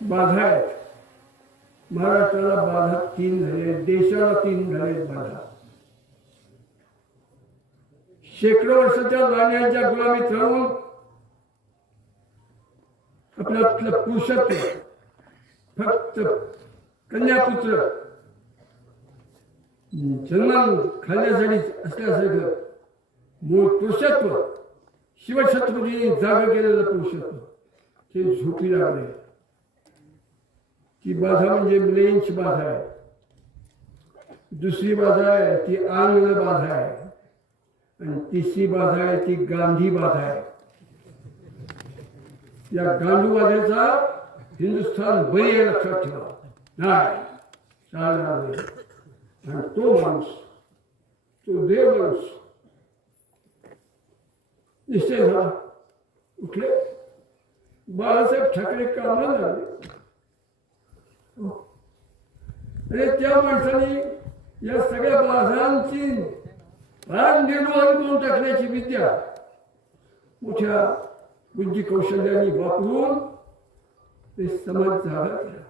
बाधा आहेत. महाराष्ट्राला बाधा 3 झाले, देशाला 3 झाले बाधा. शेकडो वर्षाच्या राण्यांच्या गुलामीत राहून आपल्यातलं पुरुषत्व फक्त कन्यापुत्र जन्म खाण्यासाठी असल्यासारखं मूळ पुरुषत्व शिवछत्रपतींनी जाग केलेलं पुरुषत्व ते झोपी लागले. ती बाधा म्हणजे म्लेंच बाधा आहे. दुसरी बाधा आहे ती आंग्ल बाधा आहे. आणि तिसरी बाधा आहे ती गांधी बाधा आहे. या गांधीवाद्याचा हिंदुस्थान बळी आहे, लक्षात ठेवा. नाही चालणार नाही. आणि तो माणूस, तो देव माणूस निश्चय झाला. उठले बाळासाहेब ठाकरे कामाला लागले. आणि त्या माणसाने या सगळ्या बाधांची निर्माण करून टाकण्याची विद्या मोठ्या बुद्धी कौशल्याने वापरून ते समाज जागा केला.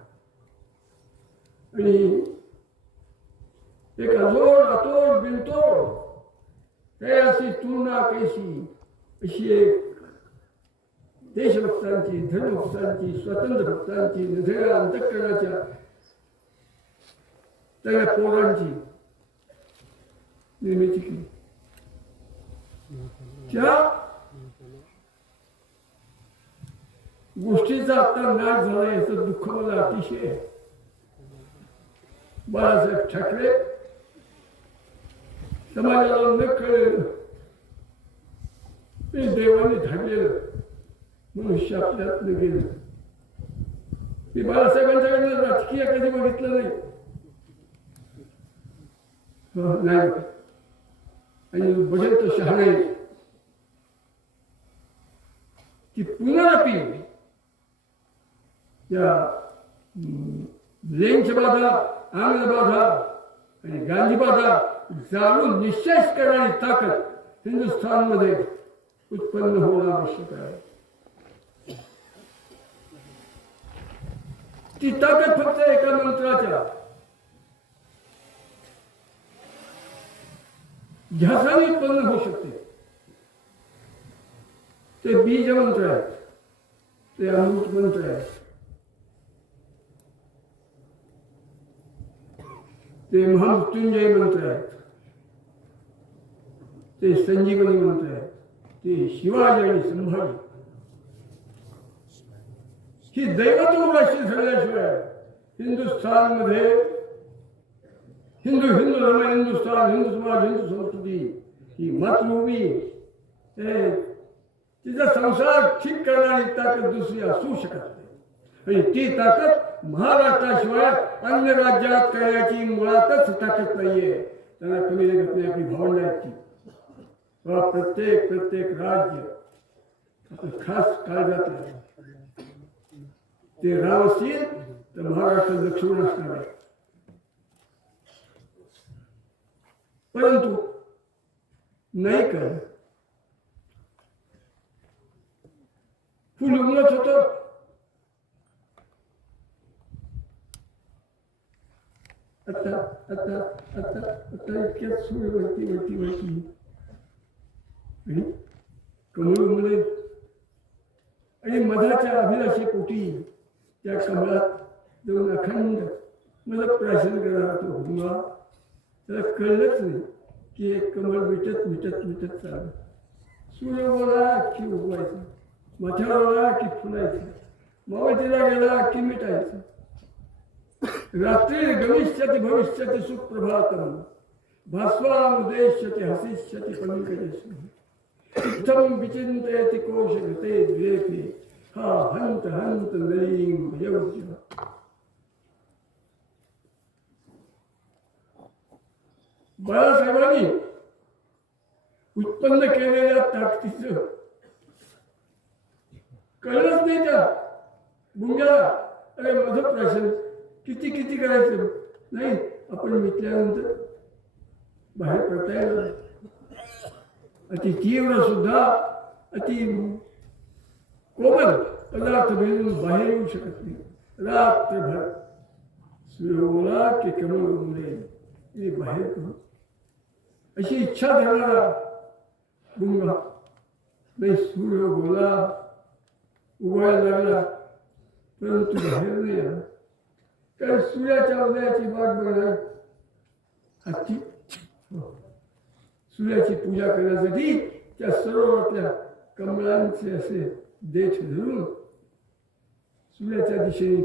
आणि एक अजोड अतोड बिनतोड ते अशी तुलना कैसी, अशी एक देशभक्तांची, धर्मभक्तांची, स्वतंत्र भक्तांची, निधड्या अंतःकरणाच्या त्या पोरांची निर्मिती केली. त्या गोष्टीचा आता नाश झाला याचं दुःख मला अतिशय आहे. बाळासाहेब ठाकरे समाजाला न कळलं ते देवाने धाडलेलं मनुष्य आपल्यातलं गेलं. मी बाळासाहेबांच्याकडनं राजकीय कधी बघितलं नाही. नाही आणि बघेल तो शहाणे की पुनरपी या लेंच बाधा, आंग्ल बाधा आणि गांधी बाधा जाणून निश्चय करणारी ताकद हिंदुस्थानमध्ये उत्पन्न होणं आवश्यक आहे. ती ताकद फक्त एका मंत्राच्या ध्यासाने उत्पन्न होऊ शकते. ते बीज मंत्र आहेत, ते अमृत मंत्र आहेत, ते महामृत्युंजय मंत्र आहेत, ते संजीवनी मंत्र आहेत, ते शिवाजी आणि संभाजी. ही दैवत्वराशी झाल्याशिवाय हिंदुस्थानमध्ये हिंदू धर्म, हिंदुस्थान, हिंदू समाज, हिंदू संस्कृती ही मातृभूमी तिचा संसार ठीक करणारी ताकद दुसरी असू शकत नाही. आणि ती ताकद महाराष्ट्राशिवाय अन्य राज्यात करण्याची मुळातच ताकद नाहीये. त्यांना कमी लागत नाही. आपली भावना आहेत ती. प्रत्येक राज्य आपलं खास काळजात आहे. ते राम असतील तर महाराष्ट्र लक्ष्मण असणार आहे. परंतु नाही कर फुल उमलत होत. आता आता आता आता इतक्यात सूर्य वरती वरती वरती आणि कमळ उमले. आणि मधाच्या अभिलाषे पोटी त्या कमळात जाऊन अखंड मला प्राशन करणार तो हुमा. त्याला कळलंच नाही की एक कमळ मिटत मिटत मिटत चाललं. सूर्य बोला की उगवायचं, मथळावला की फुलायचं, मावळतीला गेला की मिटायचं. रात्री गमिष्यति भविष्यति सुप्रभातम भास्वामुदेश्यति हसिष्यति पंकजेषु इत्थं विचिन्तयति कोशगते द्वेपे हा हंत हंत नलीं भयवज्य. बाळासाहेबांनी उत्पन्न केलेल्या ताकदीचं कळलंच नाही त्या गुंग्याला. अरे मधुप्राशन किती किती करायचं नाही. आपण मिटल्यानंतर बाहेर पडता येणार. अति तीव्र सुद्धा अति कोमल पदार्थ मिळून बाहेर येऊ शकत नाही. रात्रभर सूर्य उगवला की कमळ उगवले मी बाहेर करू अशी इच्छा धरणारा गुंगा नाही. सूर्य उगवला उगवायला लागला परंतु बाहेर नाही आला. कारण सूर्याच्या उदयाची वाट बघणार आजची सूर्याची पूजा करण्यासाठी त्या सरोवरातल्या कमळांचे असे देठ धरून सूर्याच्या दिशेने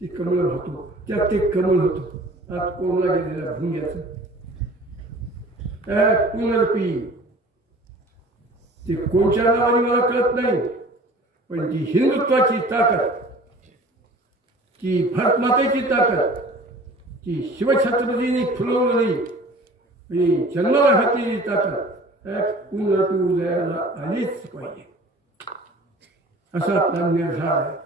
ती कमळ होतो. त्यात ते कमळ होतो आत कोंबला गेलेला भुंग्याचं पुनर्पी. ते कोणत्या नावाने मला कळत नाही पण ती हिंदुत्वाची ताकद, ती भारतमातेची ताकद, ती शिवछत्रपतींनी फुलवलेली आणि जन्माला घातलेली ताकद पुनर्पी उदयाला आलीच पाहिजे असा आपला निर्धार आहे.